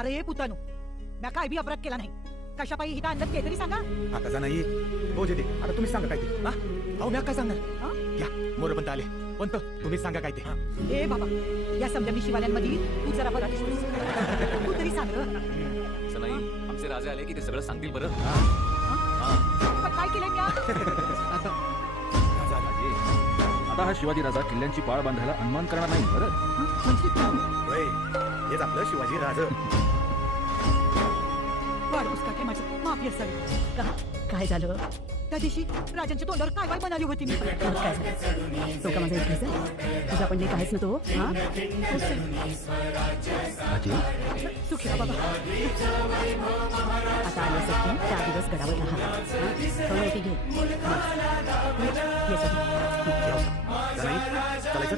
अरे पुतानो, म्या काय बी अपराध केला नाही. कशा पायी हिता आणलं ते तरी सांगा. आता जा नाही हो जेते. आता तुम्ही सांगा काय ते. हा अहो म्या काय सांगणार. या मोरपंत आले. पंत तुम्ही सांगा काय ते. ए बाबा, या समजा शिवाल्यांमध्ये तू जरा बरा दिसतोस. तू तरी सांग र. सनाई, आमचे राजे आले की ते सगळं सांगतील बरं. पण काय केलंय म्या? आता हा शिवाजी राजा किल्ल्यांची पाळ बांधायला अनुमान करणार नाही बरं. होय हेच आपलं शिवाजी राज. वाढपूस काटे माझी माफी असावी. काय झालं? त्या दिवशी राजांच्या तोंडावर काय बनाली होती मी. काय झालं? तो का माझा इतिहास आहे? तुझा पण काहीच नव्हतो. हा सुखी बाबा. आता आल्यासाठी 4 दिवस गडावर राहा. माहिती घे. जा नाही चालायचं.